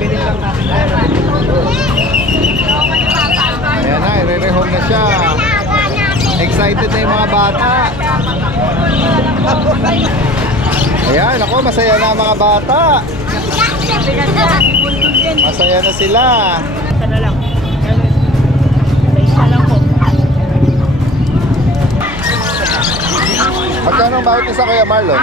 bibili lang natin. Ayan na, i-rehome na siya. Excited na yung mga bata. Ayan, ako, masaya na mga bata. Masaya na sila. Isa na lang. Isa lang po. Magkano ang bawat isa, Kuya Marlon?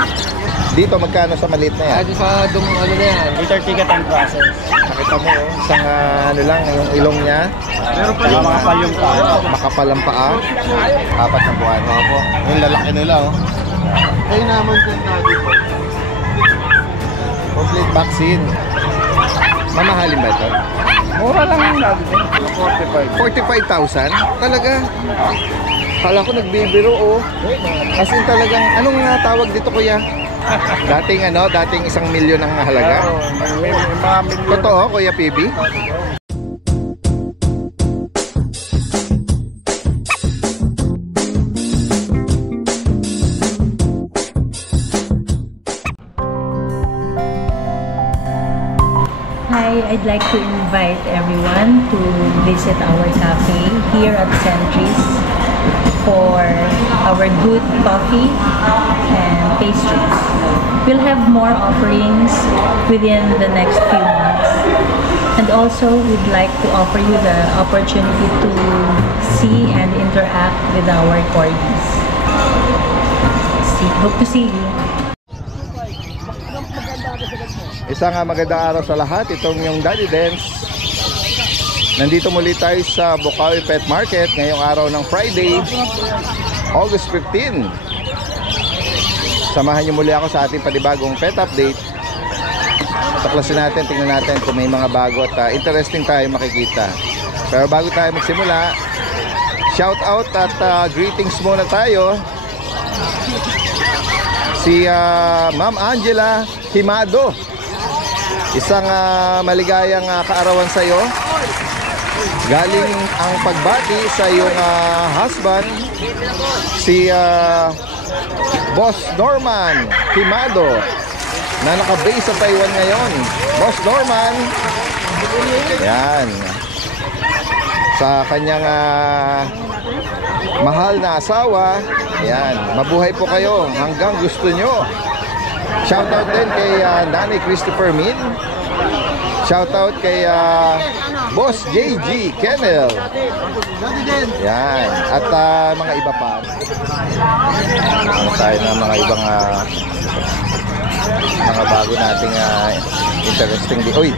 Dito, magkano sa maliit na yan? Sa ano na yan, liter ticket and process. Nakita mo, isang ano lang, yung ilong niya. Pero pa yung makapal yung paa. Makapal ang paa. 4 na buwan. Opo. Yung lalaki nila, oh. Ay naman kung tabi po. Complete vaccine. Mamahalin ba ito? Mura lang yung nabi. 45,000? Talaga? Kala ko nagbibiro, oh. As in talagang, anong tawag dito, Kuya? Dating 1 milyon ang halaga. Totoo, Kuya PB? Hi, I'd like to invite everyone to visit our cafe here at Centris for our good coffee and pastries. We'll have more offerings within the next few months. And also, we'd like to offer you the opportunity to see and interact with our corgis. Hope to see you. Isang magandang araw sa lahat. Itong yung Daddy Dance. Nandito muli tayo sa Bukawi Pet Market ngayong araw ng Friday, August 15. Samahan niyo muli ako sa ating panibagong pet update. Tuklasin natin, tingnan natin kung may mga bago at interesting tayo makikita. Pero bago tayo magsimula, shout out at greetings muna tayo. Si Ma'am Angela Himado. Isang maligayang kaarawan sa iyo. Galing ang pagbati sa iyong husband, si Boss Norman Himado, na naka-base sa Taiwan ngayon. Boss Norman, yan, sa kanyang mahal na asawa. Yan, mabuhay po kayo hanggang gusto nyo. Shoutout din kay Nanay Christopher Min. Shoutout kay Boss JG Kennel. Yan. At mga iba pa. Tayo na mga ibang mga bago nating interesting. Uy,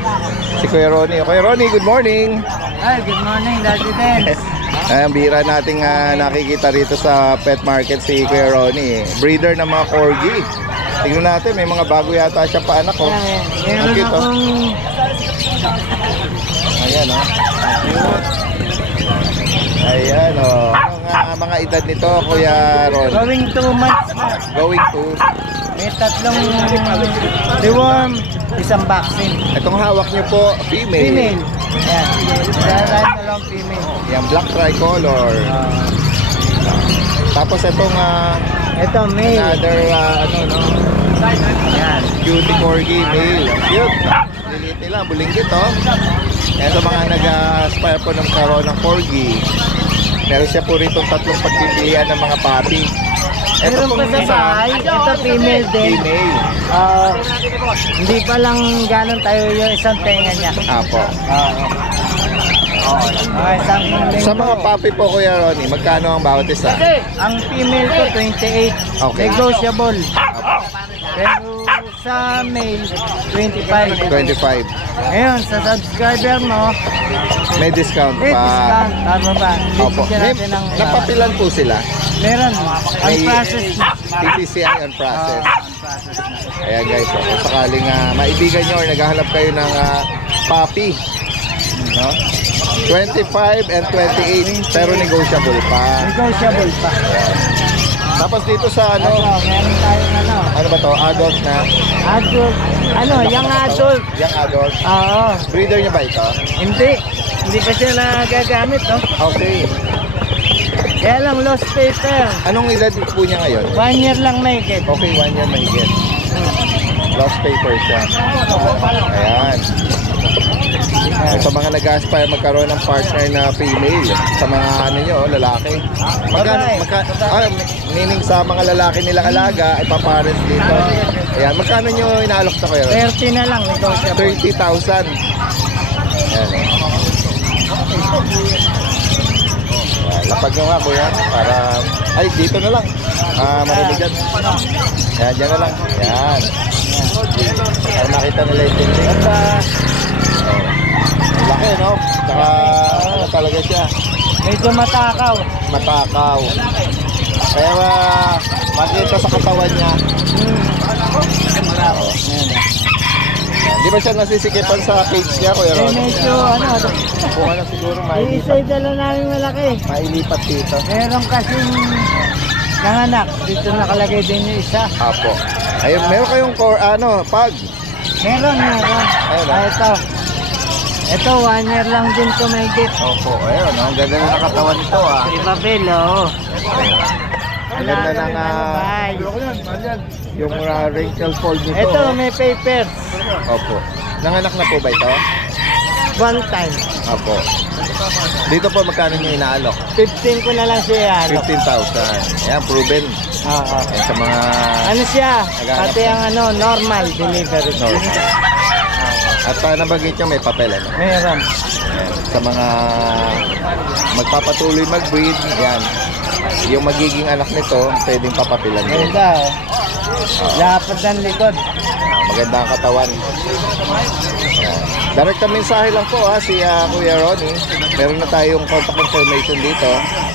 si Kuya Ronnie. Kuya Ronnie, good morning. Ay, good morning, Daddy Dance. Ang bira nating nakikita rito sa pet market si Kuya Ronnie. Breeder ng mga corgi. Tingnan natin, may mga bago yata siya pa anak, oh. Ang cute, oh. Ayan, oh. Ayan, oh. Anong mga edad nito, Kuya Ron? Going 2 months na. Going to? May 3 deworm, isang vaccine. Itong hawak niyo po, female. Female. Ayan. Daran na lang female. Yan, black tricolor. Tapos itong Ito, male. another, yan, cutie corgi male. Ang cute. Lilit nila, bulinggit, oh. Ito mga nag-aspire po ng karoon ng corgi. Meron siya po rito 3 pagpipilian ng mga puppy. Ito Meron pong pa sa isa, bahay. Ito, female din. female. Hindi pa lang ganun tayo yung isang tenga niya. Apo. Isang Sa mga puppy po, Kuya Ronnie, magkano ang bawat isa? ang female ko, 28. Okay. Negotiable. Pero sa male, 25. 25. Ngayon, sa subscriber mo, May discount may pa. discount. Tama ba? Opo. Bibigyan May, natin ng napapilan po sila. meron. May Unprocessed na. TTCI on process. Unprocessed na. Ayan guys, so, kung sakaling maibigan nyo or naghahanap kayo ng puppy, no? 25 and 28 pero negotiable pa. Negotiable pa. Tapos dito sa Meron tayong ano ba to? Adult na? adult. Young adult. Young adult. Oo. Breeder nyo ba ito? Hindi. Hindi pa siya nagagamit, no? Okay. Kaya lang, lost paper. Anong edad po niya ngayon? 1 year lang may get. Okay, 1 year mahigit. Lost paper siya. Ayan. Sa mga nag-aspire magkaroon ng partner na female, sa mga ano nyo, lalaki. Meaning sa mga lalaki nilang alaga, ipapares dito. Ayan, magkano nyo inaalok sa kayo? 30 na lang. 30,000. Ayan. Lapag nyo nga kuya, para, ay dito na lang. Marinig dyan. Ayan, dyan na lang. Ayan. Para makita nila yung tingting. Laki, no? Saka, ano talaga siya? Medyo matakaw. Matakaw. Kaya makita sa katawan niya. Di ba siya nasisikipan sa cage niya, Kuya Ron? Medyo Kung ano siguro Isa'y dala namin malaki. mailipat dito. Meron kasing nanganak. Dito nakalagay din yung isa. Apo. Ayun, meron kayong pag. Meron. Ayun, Ito. Ito, 1 year lang din to may gift. Opo, ayun. Ang ganda na nakatawan nito, Ibabel, oo. Ang ganda ng yung wrinkle fold nito. Ito, may paper. Opo. Nanganak na po ba ito? 1 time. Opo. Dito po magkano nyo inaalok? 15 ko na lang siya. 15,000. Ayan, proven. Oo. Ayan, sa mga Ano siya? Pati ang normal delivery. normal. At nabanggit nyo may papel, ano? Meron. Ayan, sa mga magpapatuloy mag-breed, yan. Yung magiging anak nito, pwedeng papapilan din. Ganda, oh. Lapad ng likod. Maganda ang katawan. Direct na mensahe lang po si Kuya Ronnie. Meron na tayong contact information dito.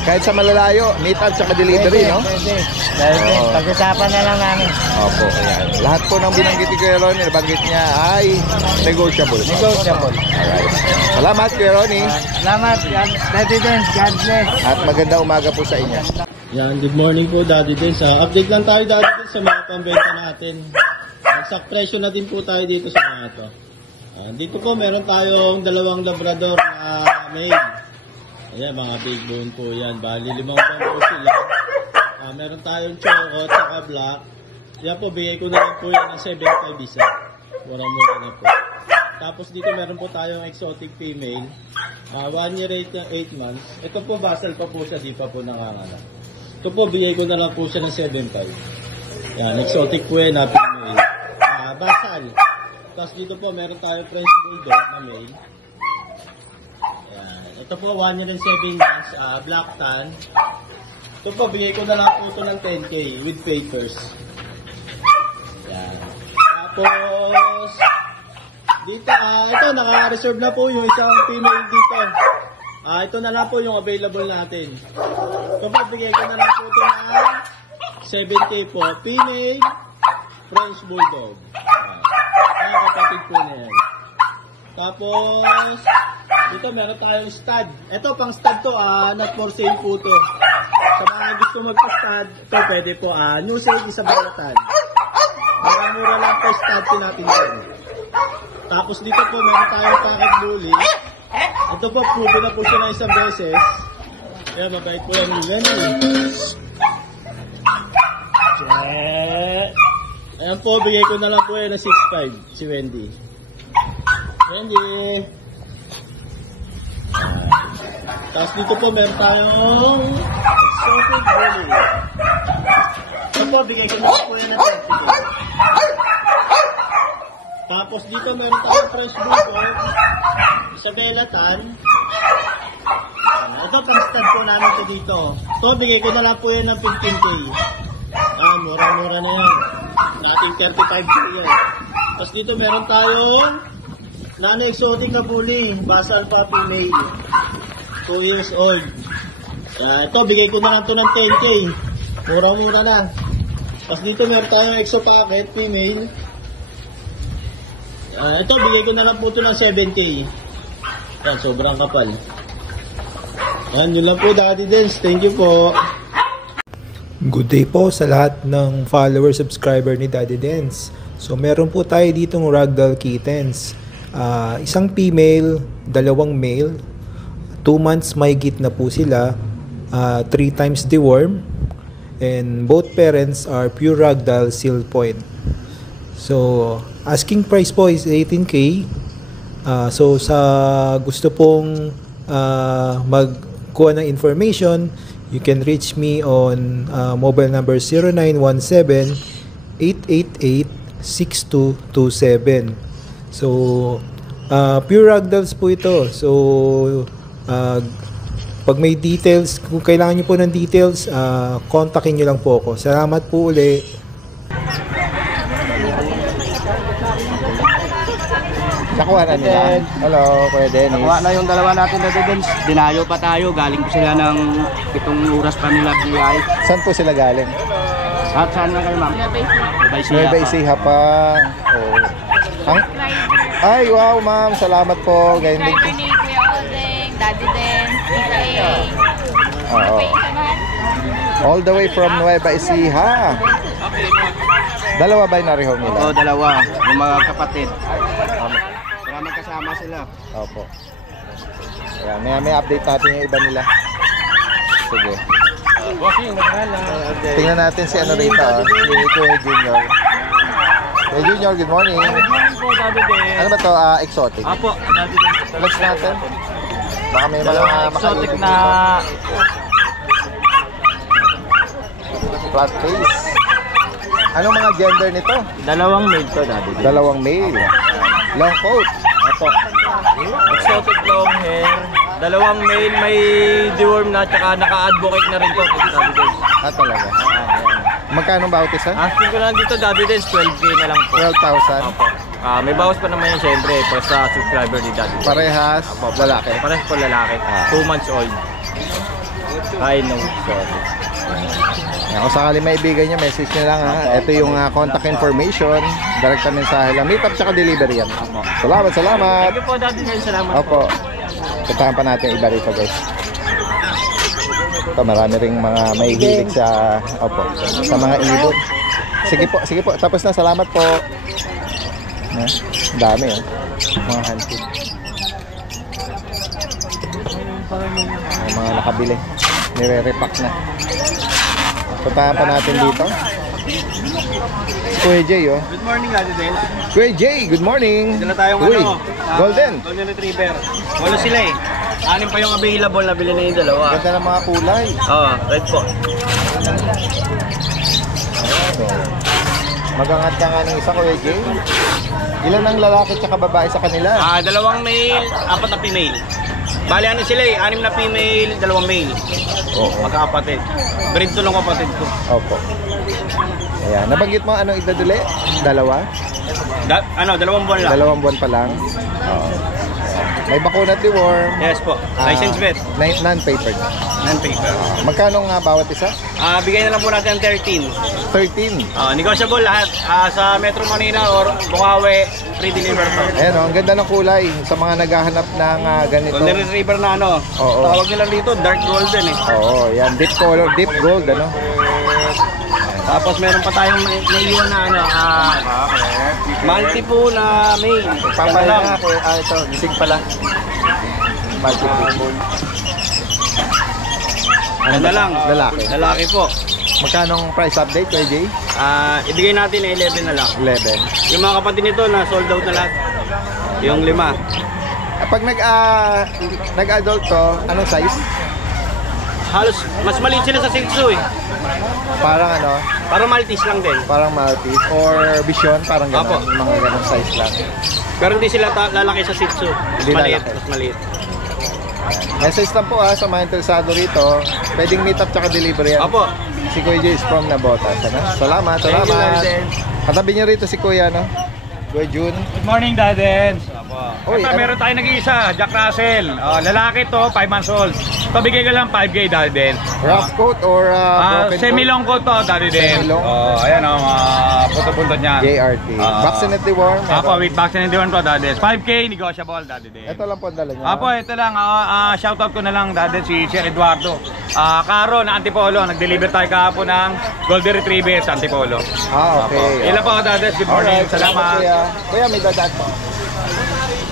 Kahit sa malalayo, meet up tsaka delivery, no? Pwede. Dahil pag-usapan na lang namin. Opo, ayan. Lahat po ng binanggit ni Kuya Ronnie, nabanggit niya ay negotiable. Negotiable. Alright. Salamat, Kuya Ronnie. Salamat. Daddy Dance. God bless. At maganda umaga po sa inyo. Yan, good morning po Daddy Dens. Update lang tayo Daddy Dens sa mga pambenta natin. Magsak presyo na din po tayo dito sa mga ito. Dito po meron tayong 2 Labrador na male. Ayan, mga big bone po yan. Bali 5 buwan po sila. Meron tayong choco at saka black. Yan po, bigay ko na lang po yan ng 7.5 isa. Mura-mura na po. Tapos dito meron po tayong exotic female. 1 year 8 months. Ito po, basal pa po siya, di pa po nanganganak. Ito po, bigay ko na lang po siya ng 7.5. Yan, exotic po yan na female. Basal. Tapos dito po, meron tayong French Bulldog na male. Yan. Ito po, 1 year and 7 months, black tan. Ito po, bigay ko na lang po ito ng 10K with papers. Yan. Tapos, dito, ito, naka-reserve na po yung isang female dito. Ito na lang po yung available natin. Ito po, bigay ko na lang po ito ng 7K po. Female, French Bulldog. Kaya kapatid po na yan. Tapos, dito meron tayong stud. Ito, pang stud to, not for sale po to. Sa mga gusto magpa-stud, ito pwede po, new sale isa balatan. Mura-mura lang po stud po natin yan. Tapos dito po, meron tayong pocket bully. Ito po, proven na po siya ng isang beses. Kaya mabait po yan ni Wendy. Ayan po, bigay ko na lang po yan ng 6.5 si Wendy. Wendy! Tapos dito po, meron tayong exotic bully. Ito po, bigay ko na lang po yan ng 20. Tapos dito meron tayong French Bulldog, Isabella Tan. Ito pang stud po namin ito dito. Ito bigay ko na lang po yan ng 15K. Mura-mura na yan. Dating 35K yan. Tapos dito meron tayong Nano Exotic na bully, basal pa female. 2 years old. Ito bigay ko na lang ito ng 10K. Mura-mura na. Tapos dito meron tayong Exo Packet female. Ito, bigay ko na lang po ito ng 7K. Yan, sobrang kapal. Yan, yun lang po, Daddy Dens. Thank you po. Good day po sa lahat ng follower, subscriber ni Daddy Dens. So, meron po tayo ditong ragdoll kittens. Isang female, 2 male. 2 months may git na po sila. 3 times deworm. And both parents are pure ragdoll seal point. So, asking price po is 18K. So sa gusto pong magkuha ng information, you can reach me on mobile number 0917-888-6227. So pure ragdolls po ito. So pag may details, kung kailangan nyo po ng details, kontakin nyo lang po ako. Salamat po uli. Nakuha na nila. Hello, Kuya Dennis. Nakuha na yung dalawa natin na Dennis. Dinayo pa tayo. Galing po sila ng 7 oras pa nila BI. Saan po sila galing? At saan na kayo, ma'am? Nueva Ecija pa. Oh. Ay, wow, ma'am. Salamat po. Ganyan din. Driver ni Kuya Oldeng, Daddy Den, Tita A. Oo. All the way from Nueva Ecija. Dalawa ba yung narihong nila? Oo, dalawa. Yung mga kapatid. Para magkasama sila. Opo. Ayan, may update natin yung iba nila. Sige. Tingnan natin si ano rito. Si Kuya Junior. Kuya Junior, good morning. Ano ba to? Exotic? Apo, Flex natin. Baka may mga exotic makaibig na dito. Flat face. Anong mga gender nito? dalawang male to, Daddy. Dalawang male. Long coat. Apo. Exotic long hair. Dalawang male, may deworm na, tsaka naka-advocate na rin to. Talaga. Magkano bawat isa? Asking ko lang dito, Daddy Dens, 12K na lang po. 12,000. Opo. May bawas pa naman yan syempre para sa subscriber ni Daddy. Parehas lalaki. Parehas po lalaki. 2 months old. I know. Sorry. Kung sakali may ibigan nyo, message nyo lang ha. Ito yung contact information. Direct mensahe lang. Meet up tsaka delivery yan. Salamat. Thank you po, Daddy Dens. Salamat Opo. Puntahan pa natin iba rito, guys. Ito, marami ring mga may hilig sa mga ibon. Sige po. Tapos na, salamat po. Dami mga hunting. Mga nakabili. Nire-repack na. Puntahan pa natin dito. Kuya Jay, oh. Good morning, Daddy Den. Kuya Jay, good morning. Dala tayong Golden. Golden Retriever. Wala sila eh. 6 pa yung available, nabili na yung dalawa. Ganda ng mga kulay. Oo, red po. So, magangat ka nga ng isa, Kuya Jay. Ilan ang lalaki at babae sa kanila? 2 male, 4 na female. Bali ano sila eh, 6 na female, 2 male. Oo. Magkakapatid. Breed to ng kapatid ko. Opo. Ayan. Nabanggit mo anong edad ulit? 2? 2 buwan lang. 2 buwan pa lang. Oo. May bakuna at deworm. Yes po. License vet. Non-papered. Non-paper. Magkano nga bawat isa? Bigay na lang po natin ng 13. 13. Negotiable lahat. Sa Metro Manila or Bukawi, free deliver po. Ayan, ang ganda ng kulay sa mga naghahanap ng ganito. Golden Retriever na ano. Oo. Tawag nila dito, dark golden eh. Oo, yan. Deep color, deep gold, ano? Tapos meron pa tayong naiiwan na ano, multi po na male. Papala nga ako. Ito, gising pala. Multiple. Ganda lang. Lalaki. Lalaki po. Magkano ang price update, Kuya Jay? Ibigay natin na 11 na lang. 11. Yung mga kapatid nito na sold out na lahat. Yung 5. Pag nag-adult to, anong size? Halos mas maliit sila sa Shih Tzu eh. Parang ano? Parang Maltese lang din. Parang Maltese or Bichon, parang gano'n. Apo. Mga ganong size lang. Pero hindi sila lalaki sa Shih Tzu. Hindi Maliit, lalaki. mas maliit. Message lang po sa mga interesado rito. Pwedeng meet up tsaka delivery yan. Apo. Si Kuya Jay is from Nabotas. Salamat. Thank you, Daddy. Katabi niyo rito si Kuya, no? Kuya June. Good morning, Dadens. Uy, Ito, ano- meron tayo nag-iisa, Jack Russell. Lalaki to, 5 months old. Ito, bigay ko lang 5K, Dadens. Rough coat or broken Semi-long ko to, Dadens. Semi-long? Ayan o, punto-punto niyan. JRT. Vaccinate deworm. Apo, with vaccine and to, Dadens. 5K, negotiable, Dadens. Ito lang po ang dala niya. Apo, ito lang, shoutout ko na lang, Dadens, si Sir Eduardo. Caro na Antipolo, nag-deliver tayo kahapon ng Golden Retriever sa Antipolo. Okay. Ilan po, Dadens, good morning, Alright, salamat. Kuya, may dadaan po.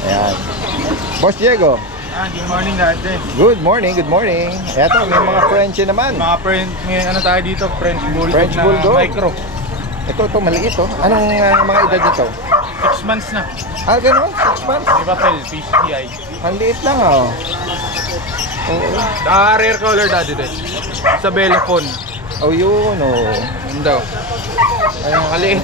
Ayan. Boss Diego. Good morning, Dadens. Good morning, good morning. Eto, may mga French naman. Mga French, may ano tayo dito, French Bulldog French na Bulldog. micro. Ito, maliit oh. Anong mga edad nito? 6 months na. Ah, gano'n? 6 months? May papel, PCI. Ang liit lang oh. Oo. Rare color Daddy Dens. Isabella Phone. Oh, yun oh. Yun daw. Ayun, kaliit.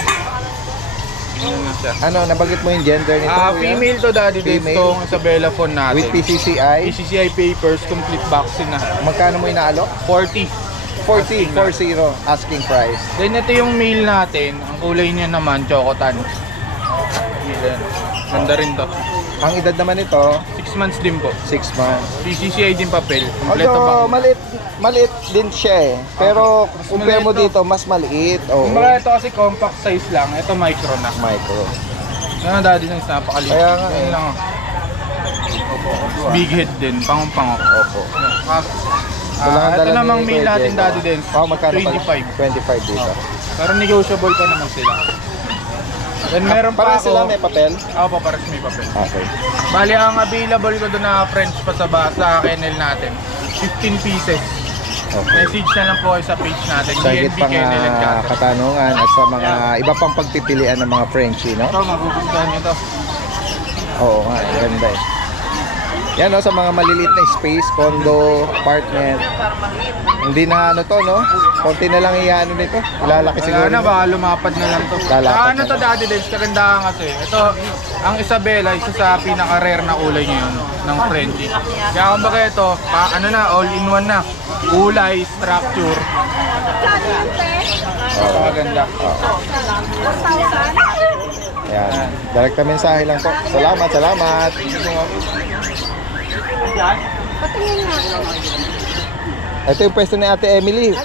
Yun na siya. Ano, nabanggit mo yung gender nito? kuya? Female to Daddy Dens. Female? Itong Isabella Phone natin. With PCCI? PCCI papers, complete vaccine na. Magkano mo inaalok? 40. 40 asking price. Then ito yung male natin. Ang kulay niya naman, chocotan. Yan. Ganda rin to. Ang edad naman ito, 6 months din po. 6 months. PCCI din papel. Kompleto Although, ba? maliit din siya eh. Pero, Mas compare mo maliit to. dito, mas maliit. Oo. Kumbaga ito kasi compact size lang. Ito micro na. Micro. Yan Daddy Dens, napakaliit. Kaya nga Yan eh. lang. Big head din, pangong-pango. Opo. Ito lang ang Ito dala namang ni male Kuya natin Diego. Daddy Dens. Oh, magkano pala? 25. 25 dito. Pero negotiable pa naman sila. Then meron pa Para ako. sila may papel? Ako pa, pares may papel. Okay. Bali, ang available ko doon na French pa sa kennel natin. 15 pieces. Okay. Message na lang po kayo sa page natin. Sa higit DNB pang Kennel and Cattle. katanungan at sa mga iba pang pagpipilian ng mga Frenchie, no? Ito, magugustuhan nyo to. Oo nga, ganda eh. Yan no, sa mga maliliit na space, condo, apartment. Hindi na ano to, no? Konti na lang iyaano nito. Lalaki siguro. Wala na, baka lumapad na lang to. Lalapad Ano na to lang. Daddy Dens, kagandahan kasi. Ito, ang Isabella, isa sa pinaka-rare na kulay ngayon ng Frenchie. Kaya kumbaga ito, ano na, all-in-one na. Kulay, structure. Napakaganda. Yan. Direkta mensahe lang po. Salamat. Ito yung pwesto ni Ate Emily.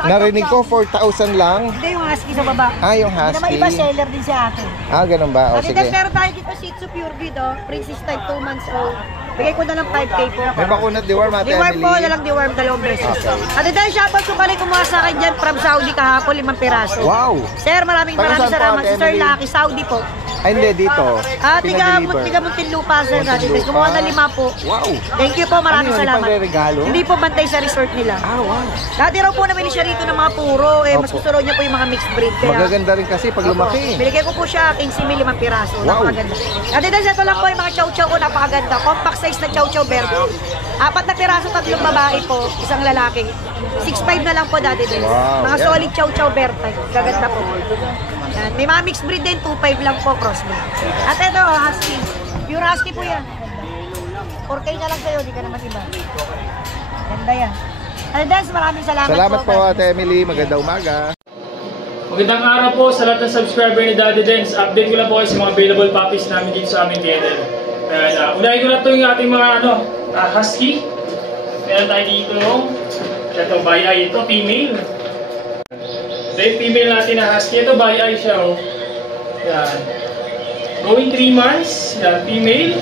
Narinig ko 4,000 lang. Hindi, yung husky sa baba. Ah, yung Hindi naman husky. iba, seller din si ate. Ah, ganun ba? O, Ate, sige. meron tayo dito Shih Tzu Pure Breed, oh. Princess type, 2 months old. Bigay ko na lang 5K po. May bakunat deworm, Ate Deworm Emily. po, na lang deworm, 2 beses. Ate, dahil shoutout ko pala kumuha sa akin dyan from Saudi kahapon, 5 piraso. Wow! Sir, maraming Taga saan po, salamat. Ate Si Sir Emily? Lucky, Saudi po. Ay, hindi, dito. Tiga Pinadeliver. Muntinlupa, sir, natin. Muntinlupa. Kumuha na 5 po. Wow! Thank you po, maraming Ano yun, salamat. ipangre-regalo? Hindi po bantay sa resort nila. Ah, wow. Dati raw po namin siya rito ng mga puro, mas Opo. gusto raw niya po yung mga mixed breed. Kaya, Magaganda rin kasi pag lumaki. binigay ko po siya 15,000 5 piraso. Wow. Napakaganda. Dati dahil ito lang po yung mga chow-chow ko, napakaganda. Compact size na chow-chow verde. 4 na piraso, 3 babae po, 1 lalaki. 6'5 na lang po dati din. Wow, Mga yan. solid chow-chow verde. Gaganda po. Yan. May mga mixed breed din, 2'5 lang po, crossbreed. At ito, husky. Pure husky po yan. 4K na lang sa'yo, di ka naman iba. Ganda yan. Ate Dance, maraming Salamat po, Ate Emily. Magandang umaga. Magandang araw po sa lahat ng subscriber ni Daddy Dens. Update ko lang po kayo sa mga available puppies namin dito sa aming kennel. Unahin ko na ito yung ating mga husky. Meron tayo dito. Ito, by eye. Ito, female. Ito yung female natin na husky. Ito, by eye siya. Oh. Yan. Going 3 months. Yan, female.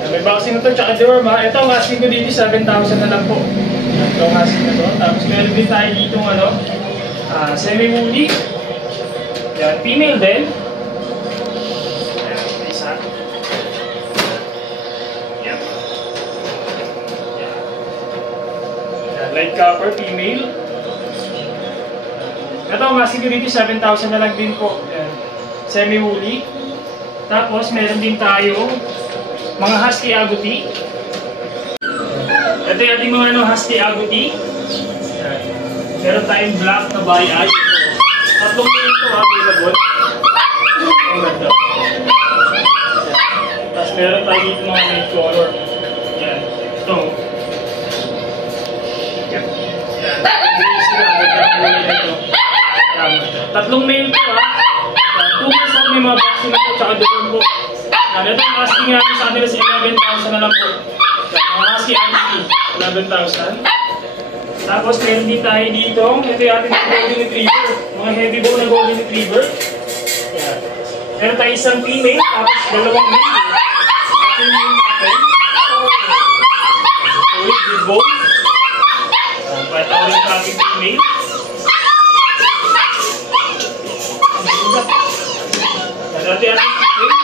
Yan, may vaccine na ito, tsaka deworm ha. Ito, ang husky ko dito, 7,000 na lang po. Yan, ito ang husky na ito. Tapos meron din tayo dito semi-woolly. Yan, female din. Yan, isa. Yan. Yan, light copper, female. Ito, ang security, 7,000 na lang din po. Yan, semi-woolly. Tapos, meron din tayo mga husky agouti. Ito yung ating mga husky agouti. Yan. Meron tayong black na by eye. Tatlong ito available. Ang ganda. Tapos meron tayo dito mga main color. Yan. Ito. Yan. Yan. Tatlong mail po ha. 2 months old, may mga vaccine na po tsaka doon po. Yan. Ito ang asking natin sa kanila si 11,000 na lang po. Yan. Mga asking natin 11,000. Tapos meron din tayo dito, ito yung ating golden retriever, mga heavy bone na golden retriever. Yan. Meron tayo isang female, tapos 2 male. Ito yung natin. Solid with bone. Ito rin yung ating female. Ito yung ating female.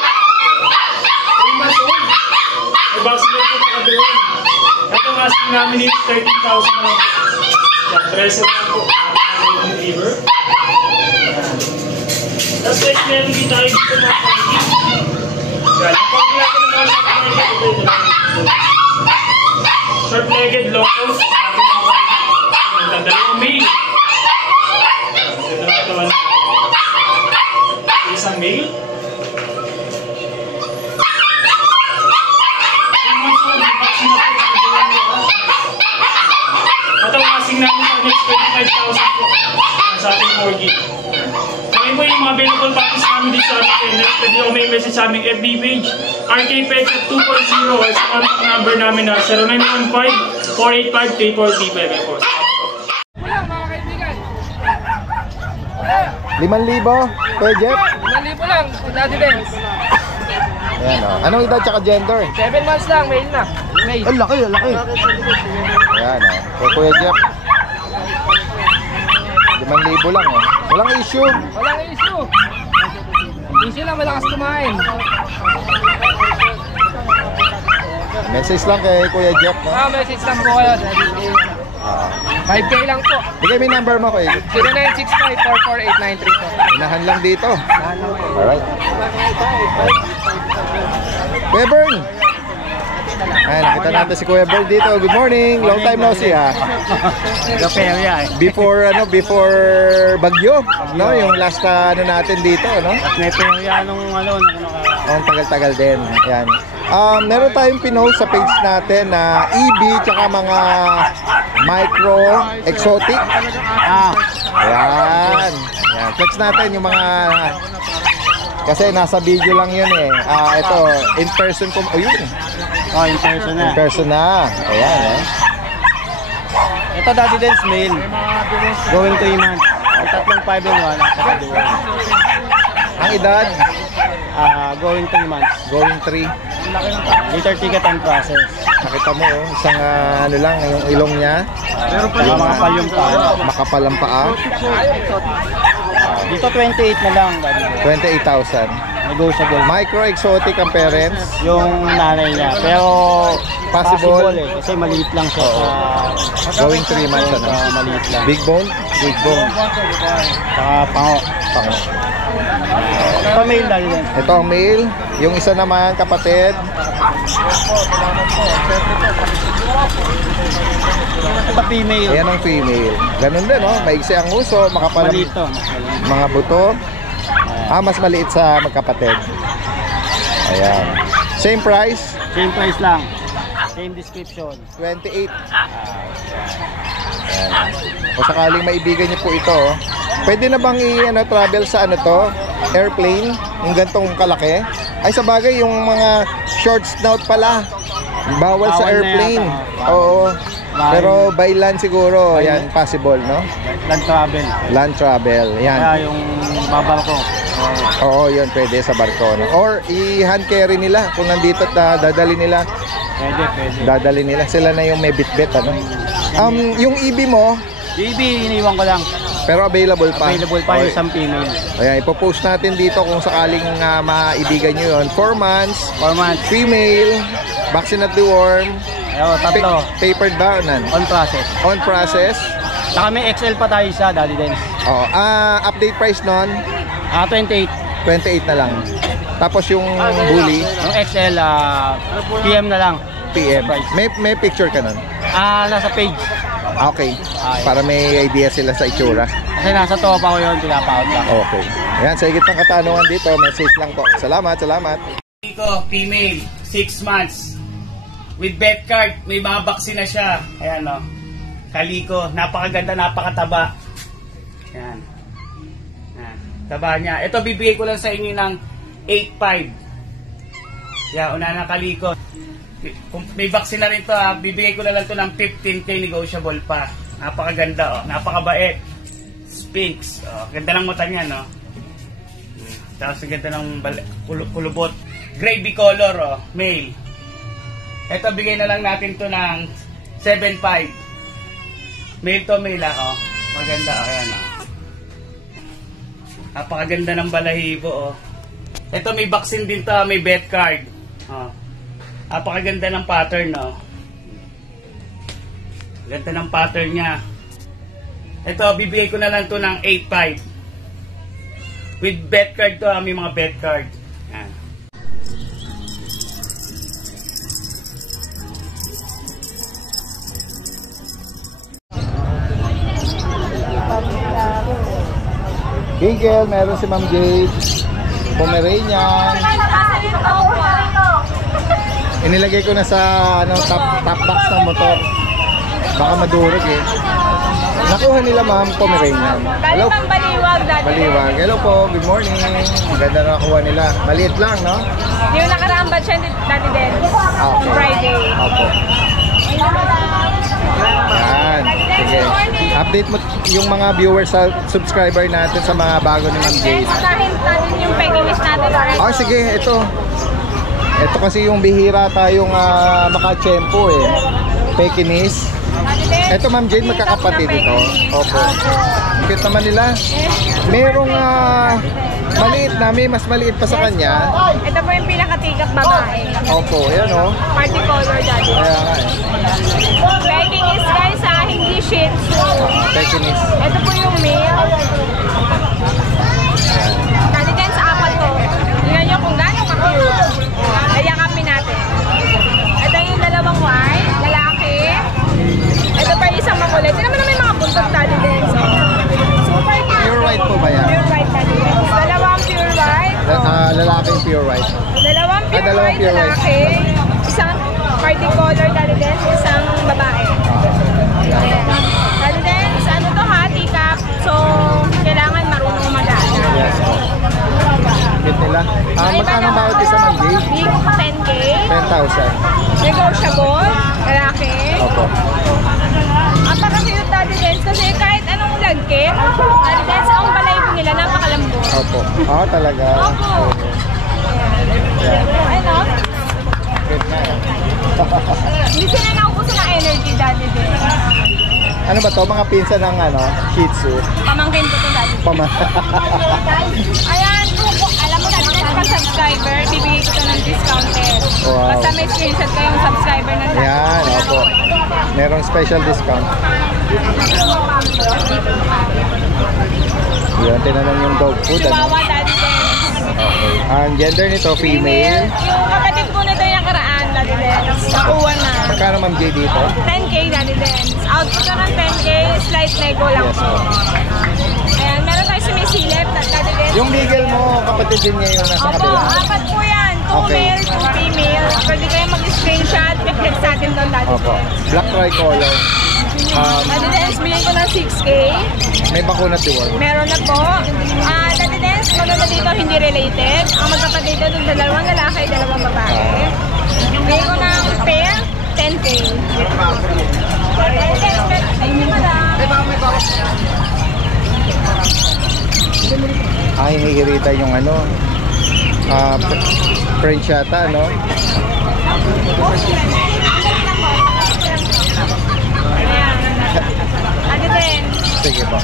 3 months old. May vaccine na po sa kaduan. Ito ang asking namin dito, 13,000 na lang po. Yan, 13 lang po. Mami Fever. Tapos guys, meron din tayo dito mga pangkik. Yan. Pag natin ng mga short-legged locals. Dalawang male. Isang male. At ang asing namin sa next 25,000 po sa ating 4G. Kaya po yung mga available packages namin dito sa ating channel. Pwede ako may message sa aming FB page, RK Pets at 2.0 or sa contact number namin na 0915-485-3435 po. 5,000, Kuya Jeff? 5,000 lang, Daddy Dens. Ayan o. Anong edad tsaka gender? 7 months lang, male na. Male. Ang laki, ang laki. Ayan o. Kay Kuya Jeff. 5,000 lang o. Walang issue. Walang issue. Easy lang, malakas kumain. Message lang kay Kuya Jeff. No? Message lang po kayo. 5K lang po. Bigay mo yung number mo, Kuya. 0965-448-934. Inahan lang dito. Alright. Kuya Bern. Ayan, nakita natin si Kuya Bern dito. Good morning. Long time no see, ha. Before bagyo, no? Yung last natin dito, no? Ang tagal-tagal din. Ayan. Meron tayong pinost sa page natin na EB tsaka mga micro exotic. Ayan. Ayan. Flex natin yung mga kasi nasa video lang yun eh. Ito, in person ko. Oh, yun. In person na. In person na. Ayan, eh. Ito Daddy Dens male. Going 3 months. Ang tatlong 5 and 1. Ang edad? Going 3 months. Going 3. Later ticket and process. Nakita mo, oh, isang ano lang, yung ilong niya. Pero pa makapal yung paa. Makapal ang paa. Dito 28 na lang. 28,000. Negotiable. Micro exotic ang parents. Yung nanay niya. Pero possible eh. Kasi maliit lang siya sa... Going 3 months ano? Maliit lang. Big bone? Big bone. Saka pango. Pango. Ito male dahil din. Ito ang male. Yung isa naman kapatid. Ito female. Ayan ang female. Ganun din, no? Maigsi ang uso, makapal mga buto. Mas maliit sa magkapatid. Ayan. Same price? Same price lang. Same description. 28. Ayan. O sakaling maibigan niyo po ito, pwede na bang travel sa ano to? Airplane? Yung gantong kalaki? Ay, sa bagay, yung mga short snout pala. Bawal sa airplane. Oo. Pero by land siguro, yan, possible, no? Land travel. Land travel, yan. Kaya yung babarko. Oo, yun, pwede sa barko, no? Or i-hand carry nila kung nandito at dadali nila. Pwede. Dadali nila. Sila na yung may bit-bit, ano? Yung EB mo? EB, iniwan ko lang. Pero available pa. Available pa yung isang female. Ayan, ipopost natin dito kung sakaling maibigan nyo yun. 4 months. 4 months. Female. Vaccine at deworm. Ayun, tatlo. Papered ba? On process. On process. Saka may XL pa tayo sa Daddy Dens. Oo. Update price nun? 28. 28 na lang. Tapos yung bully? Yung XL, PM na lang. PM. May picture ka nun? Nasa page. Okay. Para may idea sila sa itsura. Kasi nasa topa ko yun, pinapaut lang. Okay. Ayan, sa higit ng katanungan dito, message lang po. Salamat. Iko, female, 6 months. With vet card, may mga vaccine na siya. Ayan o. Kaliko, napakaganda, napakataba. Ayan. Taba niya. Ito, bibigay ko lang sa inyo ng 8.5. Una na kaliko. Kung may vaccine na rin to, bibigay ko na lang to ng 15K, negotiable pa. Napakaganda, napakabait. Sphinx, ganda ng mata niya, no? Tapos ganda ng kulubot. Gravy color, male. Ito, bigay na lang natin to ng 7.5. Male to male, maganda, ayan, napakaganda ng balahibo, Ito, may vaccine din to, may vet card. Napakaganda ng pattern, Ganda ng pattern niya. Ito, bibigay ko na lang to ng 8.5. With bet card to, may mga bet card. Yan. Beagle, meron si Ma'am Jade. Pomeranian. Inilagay ko na sa top box ng motor. Baka madurog eh. Nakuha nila Ma'am Pomeranian. Hello. Baliwag, Daddy. Baliwag. Hello po, good morning. Maganda na nakuha nila. Maliit lang, no? Yung nakaraan ba siya, Daddy Den? Okay. Friday. Opo. Yan. Sige. Update mo yung mga viewers sa subscriber natin sa mga bago ni Ma'am Jade. Sasahin natin yung peg-wish natin. Oh, sige, ito. Ito kasi yung bihira tayong makachempo eh. Pekinese. Ito Ma'am Jade, magkakapatid ito. Opo. Cute naman nila. Merong maliit na, may mas maliit pa sa kanya. Ito po yung pinakatikap babae. Opo, yan o. Party color, Daddy. Kaya nga eh. Pekinese guys, hindi Shih Tzu. Pekinese. Ito po yung male. Daddy Den, sa apat to. Tingnan nyo kung gaano ka-cute. Ayakapin natin. Ito yung dalawang white, lalaki. Ito pa yung isang makulit. Ito naman may mga buntot, Daddy Den. Super cute. Pure white po ba yan? Pure white, Daddy Den. Dalawang pure white. Lalaki yung pure white. Dalawang pure white, lalaki. Isang party color, Daddy Den. Isang babae. Daddy Den, ano to ha? Teacup. So, kailangan marunong mag-aala. Yes po. Cute nila. Magkano bawat isa Ma'am Jade? Big 10K. 10,000. Negotiable. Lalaki. Opo. Napaka-cute, Daddy Den. Kasi kahit anong lagkit, Daddy Den, ang balay po nila, napakalambot. Opo. Talaga. Opo. Ano? Cute na. Hindi sila naubusan ng energy, Daddy Den. Ano ba to? Mga pinsan ng Shih Tzu. Pamangkin ko to, Daddy Den. Ayan, alam mo, Daddy Den, pag subscriber, bibigay ko to ng discounted. Wow. Basta may screenshot kayong subscriber ng Daddy Den. Yan, opo. Merong special discount. Yan, tinanong yung dog food. Chihuahua, Daddy Den. Okay. Ang gender nito, female. Yung kapatid ko nito yung nakaraan, Daddy Den. Nakuha na. Magkano Ma'am Jade dito? 10K, Daddy Den. Out ko ng 10K, slight nego lang Yes, po. Ayan, meron tayo sumisilip, Daddy Den. Yung beagle mo, kapatid din niya yung nasa Opo, kabila. apat po yan. 2 Okay. male, 2 female. Pwede kayo mag-screenshot, i-flex natin doon, Daddy Opo. Den. Black tricolor. Daddy Den, bigyan ko ng 6K. May bakuna tiwag. Meron na po. Daddy Den, ano na dito, hindi related. Ang magkapatid doon, dalawang lalaki, dalawang babae. Bigyan ko ng pair, 10K. Daddy Den, ayun mo na. Hinihirita yung French yata, no? Daddy Den. Sige po.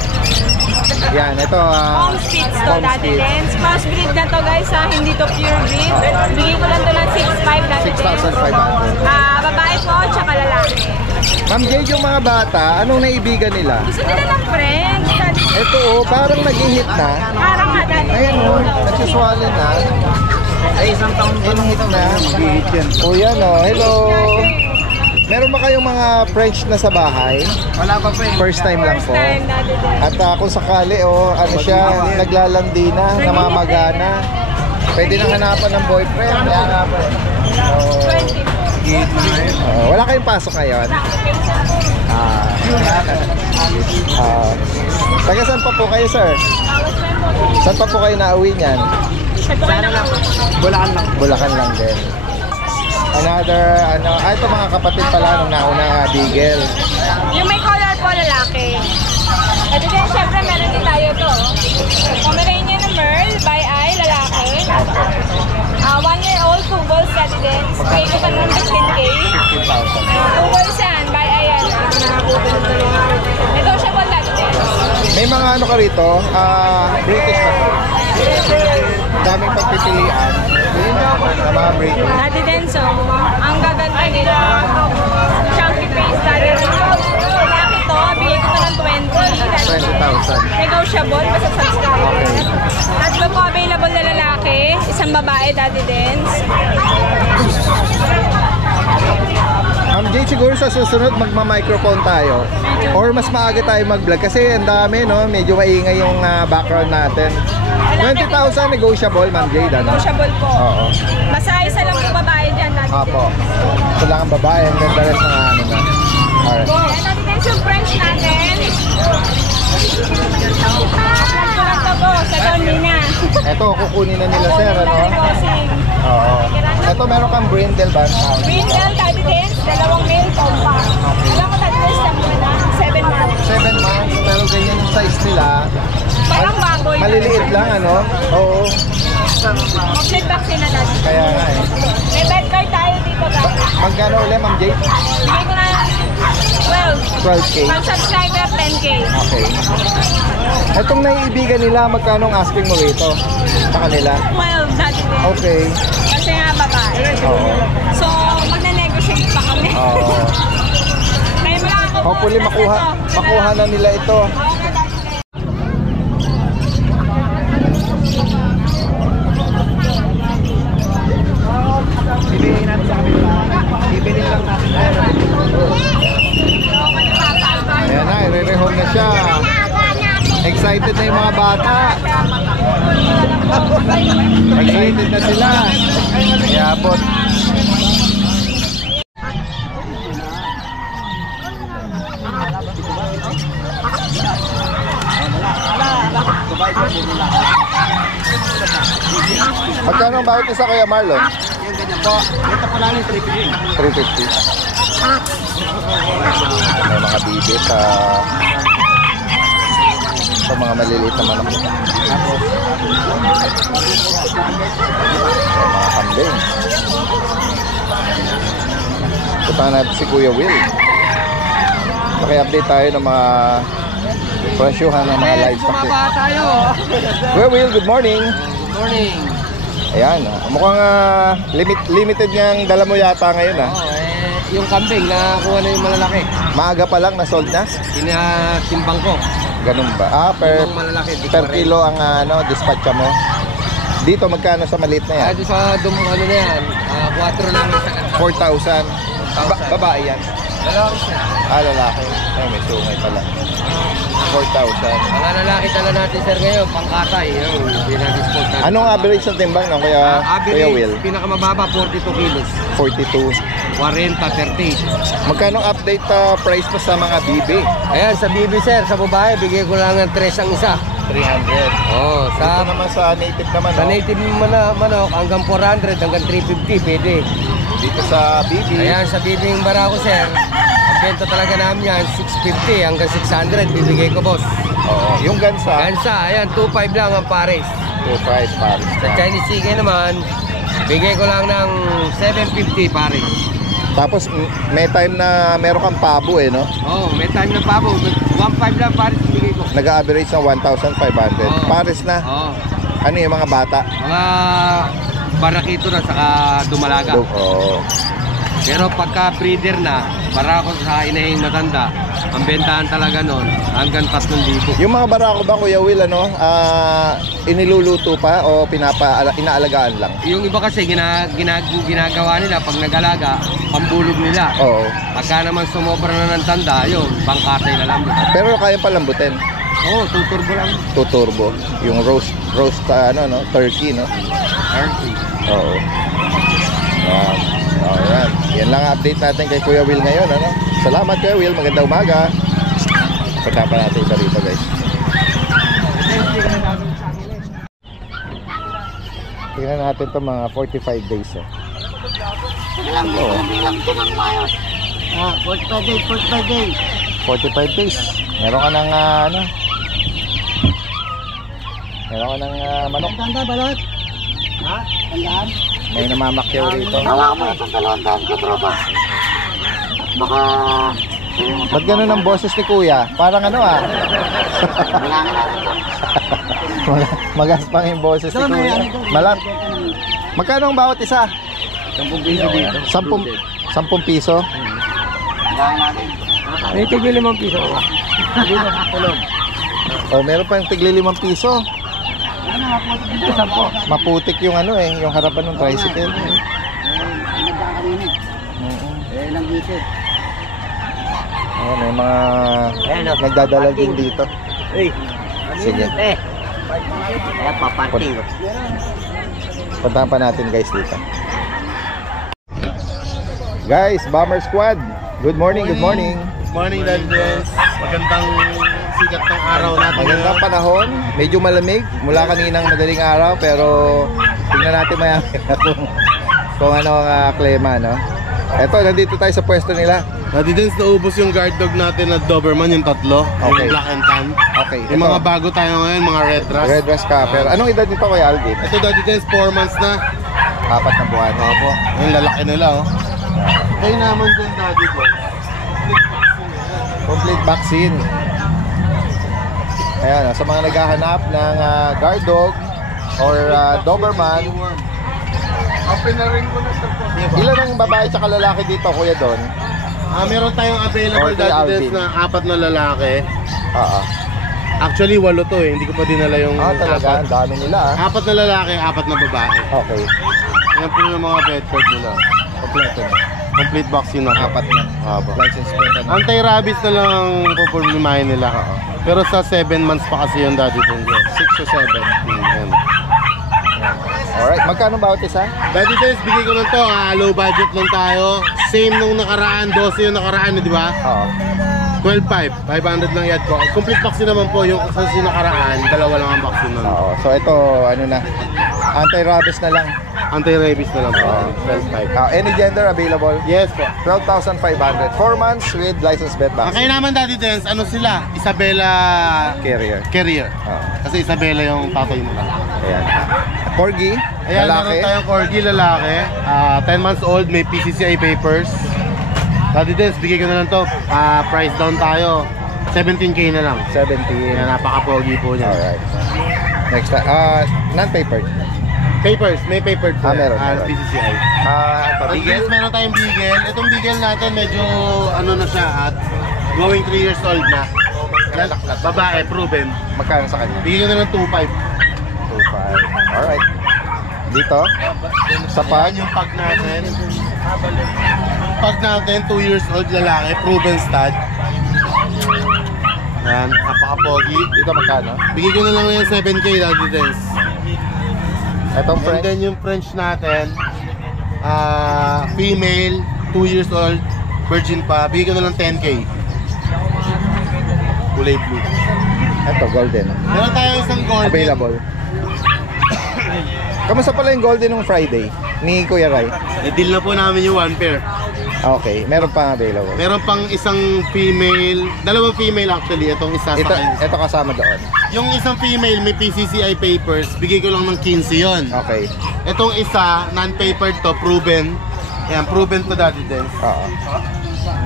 Yan, ito Home Spitz to, Daddy Den. Crossbreed na to guys, hindi to pure breed. Bigyan ko lang to ng 6.5, Daddy Den. 6,500. Babae po, tsaka lalaki. Ma'am Jade, yung mga bata, anong naibigan nila? Gusto nila ng friends, Daddy Den. Ito parang nag-hit na. Parang nga, Daddy Den. Ayan nagsiswalin na. Ay, isang taon din hit na. Mag-hit yan. Yan hello. Meron ba kayong mga French na sa bahay? Wala pa po eh. First time lang po. First time, Daddy Den. At kung sakali, siya, naglalandi na, namamagana. Pwede nang hanapan ng boyfriend. Hanapan. Wala kayong pasok ngayon? Taga saan pa po kayo, sir? Saan pa po kayo nauwi niyan? Sana lang. Bulacan lang. Bulacan lang din. Another, ito mga kapatid pala nung nauna beagle. Yung may collar po, lalaki. Ito din, syempre, meron din tayo to. Pomeranian na Merle, by eye, lalaki. 1-year-old, 2 balls, Daddy Den. Bigay ko pa ng 15K. 2 balls yan, by eye yan. Negotiable, Daddy Den. May mga ka rito, British na to. Daming pagpipilian. Sa mga British. Daddy Den, so, ang gaganda nila. Chunky face, Daddy Den. Lalaki to, bigay ko pa ng 20. Daddy Den. negotiable pa sa subscriber. Tatlo po available na lalaki, isang babae, Daddy Dens. Ma'am Jade, siguro sa susunod magma-microphone tayo. Or mas maaga tayo mag-vlog. Kasi ang dami, no? Medyo maingay yung background natin. 20,000 negotiable, Ma'am Jade, ano? Negotiable po. Oo. Basta isa lang po babae dyan, Daddy Dens. Apo. Ito lang ang babae. Ang ganda rin mga ano na. Alright. Ayan, Daddy Dens yung French natin. Upload ko lang to po, sa Don Nina. Ito, kukunin na nila, sir, ano? Oo. Ito, meron kang brindle ba? Brindle, Daddy Dens, dalawang male compact. Alam ko, Daddy Dens, lang muna, 7 months. 7 months, pero ganyan yung size nila. Parang baboy. Maliliit lang, ano? Oo. Complete vaccine na, Daddy. Kaya nga eh. May bed card tayo dito, Daddy. Magkano ulit, Ma'am Jade? Bigay ko na 12K. Pang subscriber, 10K. Okay. Itong naiibigan nila, magkano ang asking mo rito? Sa kanila? 12, Daddy Dens. Okay. Kasi nga babae. Oo. So, magna-negotiate pa kami. Oo. Kaya mo lang ako po. Hopefully makuha na nila ito. Bibili natin sa kanila. Bibili lang natin. Ayan na, i-rehome na siya. Excited na yung mga bata. Excited na sila. Iabot. Magkano ang bawat isa, Kuya Marlon? Yung ganyan po. Ito po lang yung 350. May mga bibi sa mga maliliit na manok. May mga kambing. Punta natin si Kuya Will. Paki-update tayo ng mga presyuhan ng mga livestock. tayo. Kuya Will, good morning. Good morning. Ayan, mukhang limited niyang dala mo yata ngayon, ha? Yung kambing, nakuha na yung malalaki. Maaga pa lang, na-sold na? Tinatimbang ko. Ganun ba? Per kilo ang dispatcha mo? Dito, magkano sa maliit na yan? Dito sa ano na yan, 4 lang sa 4,000. Babae yan? Lalaki siya. Lalaki. Ay, may sungay pala. 4,000. Mga lalaki tala natin, sir, ngayon, pangkatay. Hindi na-dispose natin. Anong average ng timbang ng Kuya Will? Pinakamababa, 42 kilos. 42. 40, 30. Magkano update price mo sa mga bibi? Ayan, sa bibi, sir, sa babae, bigay ko lang ng 3 ang isa. 300. Oh, Dito naman sa native naman, sa native manok, hanggang 400, hanggang 350, pwede. Dito sa bibi. Ayan, sa bibi yung barako, sir. Ang benta talaga namin yan, 650 hanggang 600, bibigay ko, boss. Oo, yung gansa? Gansa, ayan, 2.5 lang ang pares. 2.5 pares. Sa Chinese chicken naman, bigay ko lang ng 750 pares. Tapos may time na meron kang pabo no? Oo, may time na pabo. 1.5 lang pares bigay ko. Nag-average ng 1,500. Pares na? Oo. Ano yung mga bata? Mga barakito na saka dumalaga. Oo. Pero pagka breeder na, para ako sa inahing matanda, ang bentahan talaga nun hanggang 3,000. Yung mga barako ba, Kuya Will, iniluluto pa o inaalagaan lang? Yung iba kasi ginagawa nila pag nag-alaga, pambulog nila. Oo. Pagka naman sumobra na ng tanda, yun, pangkatay na lang. Pero kaya palambutin? Oo, 2 turbo lang. 2 turbo. Yung roast turkey, no? Turkey. Oo. Ayan. Yan lang ang update natin kay Kuya Will ngayon, Salamat, Kuya Will. Magandang umaga. Pagkapa natin iba rito, guys. Tingnan natin ito mga 45 days. Bilang ito ng mayos. 45 days, 45 days. 45 days. Meron ka ng meron ka ng manok. Tanda balot? Ha? Tandaan? May namamakyaw rito. Hawakan mo itong 200 ko, tropa. Baka... Ba't ganun ang boses ni Kuya? Parang magaspang yung boses ni Kuya. Magkano ang bawat isa? 10 piso dito. 10 piso? Tandaan natin. May tigil 5 piso. Dito, tulog. Oh, meron pa yung tigli 5 piso. Maputik yung ano eh, yung harapan ng tricycle. Oh, may mga nagdadala din dito. Sige. Puntahan pa natin guys dito. Guys, Bomber Squad. Good morning, good morning. Morning, Daldens. Magandang sikat ng araw natin. Magandang panahon. Medyo malamig mula kaninang madaling araw, pero tingnan natin maya kung ano ang klima, no? Eto, nandito tayo sa pwesto nila. Daldens, naubos yung guard dog natin na Doberman, yung tatlo. Okay. Yung black and tan. Okay. Yung mga bago tayo ngayon, mga red ras. Red Ras Capper. Anong edad nito, Kuya Alvin? Ito, Daldens, 4 months na. 4 na buwan. Opo. Yung lalaki nila, oh. Kaya naman dyan, Daddy Boy. Complete vaccine. Ayan, sa mga naghahanap ng guard dog or Doberman. Open na rin ko na sa po. Ilan ang babae at lalaki dito, Kuya Don? Meron tayong available, Daddy Des, na 4 na lalaki. Actually, 8 to eh. Hindi ko pa dinala yung talaga? Ang dami nila. 4 na lalaki, 4 na babae. Okay. Yan po yung mga bed card nila. Kompleto na. Complete vaccine na. 4 na. License plate na. Anti-rabies na lang pupulmimahin nila. Pero sa 7 months pa kasi yung Daddy Des. 6 to 7. Yan. Alright, magkano bawat isa? Daddy Des, bigay ko lang to. Low budget lang tayo. Same nung nakaraan, 12 yung nakaraan, di ba? Oo. 12.5, 500 lang yad ko. Complete vaccine naman po, yung sa nakaraan, 2 lang ang vaccine nun. Oo, so ito, ano na, anti-rabies na lang. Anti-rabies na lang po, 12.5. Any gender available? Yes po. 12,500. 4 months with license vet vaccine. Kaya naman, Daddy Des, ano sila? Isabela Carrier. Kasi Isabela yung tatay nila. Ayan. Corgi, ayan, lalaki. Meron tayong Corgi, lalaki. 10 months old, may PCCI papers. Daddy Des, bigay ko na lang to. Price down tayo. 17K na lang. 17. Yan, napaka-pogi po niya. Alright. Next, non-papered. Papers, may papered po. Meron. PCCI. Bigel? Meron tayong Bigel. Itong Bigel natin medyo ano na siya at going 3 years old na. Babae, proven. Magkano sa kanya? Bigyan ko na ng 2.5. 2.5. Alright. Dito? Sa pag? Yung pag natin. Pag natin, 2 years old lalaki, proven stud. Yan, napaka-pogi. Dito magkano? Bigyan ko na lang yung 7K, Daddy Des. Itong French? And then yung French natin, female, 2 years old, virgin pa. Bigyan ko na lang 10K. Kulay blue. Ito, golden. Meron tayong isang golden. Available. Kamusta pala yung golden nung Friday ni Kuya Rai? Deal na po namin yung 1 pair. Okay, meron pang available. Meron pang isang female, 2 female actually, itong isa sa akin. Ito kasama doon. Yung isang female may PCCI papers, bigay ko lang ng 15 yon. Okay. Itong isa, non-papered to, proven. Ayan, proven to, Daddy Des. Oo.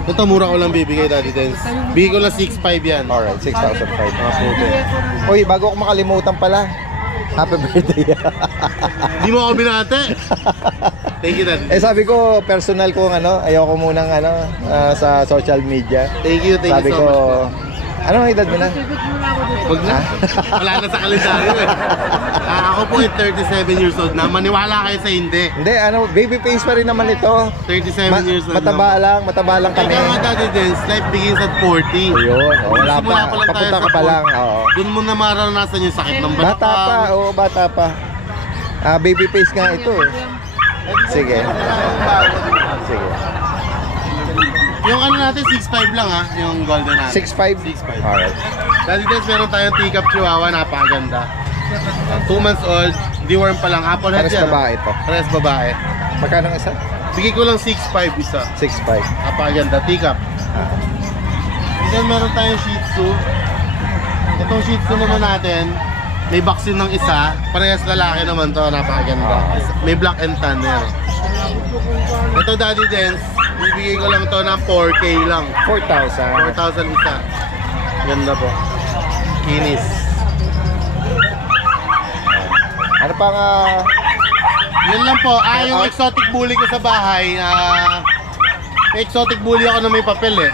Ito, mura ko lang bibigay, Daddy Des. Bigay ko lang 6.5 yan. Alright, 6,500. Proven. Uy, bago ko makalimutan pala, happy birthday. Di mo ako binate. Thank you, Daddy. Sabi ko, personal kong ayoko munang sa social media. Thank you sabi so ko, much po. Anong edad mo na? Huwag na. Wala na sa kalendaryo eh. Ako po 37 years old na. Maniwala kayo sa hindi. Hindi, baby face pa rin naman ito. 37 years old mataba lang kami. Ikaw nga, Daddy Des, life begins at 40. Ayun, wala pa. Papunta ka pa lang. Doon mo na maranasan yung sakit ng balakang. Bata pa. Baby face nga ito eh. Sige. Yung ano natin, 6'5 lang yung golden natin. 6'5? 6'5. Alright. Daddy Des, meron tayong teacup chihuahua, napakaganda. 2 months old, deworm pa lang, apple head yan. Pares babae ito. Pares babae. Magkano isa? Bigay ko lang 6'5 isa. 6'5. Napakaganda, teacup. Then meron tayong Shih Tzu. Itong Shih Tzu naman natin, may vaccine ng isa, parehas lalaki naman to, napakaganda. May black and tan na yan. Ito, Daddy Des, bibigay ko lang to ng 4K lang. 4,000. 4,000 isa. Ganda po. Kinis. Ano pang Yun lang po. Yung exotic bully ko sa bahay, may exotic bully ako na may papel eh.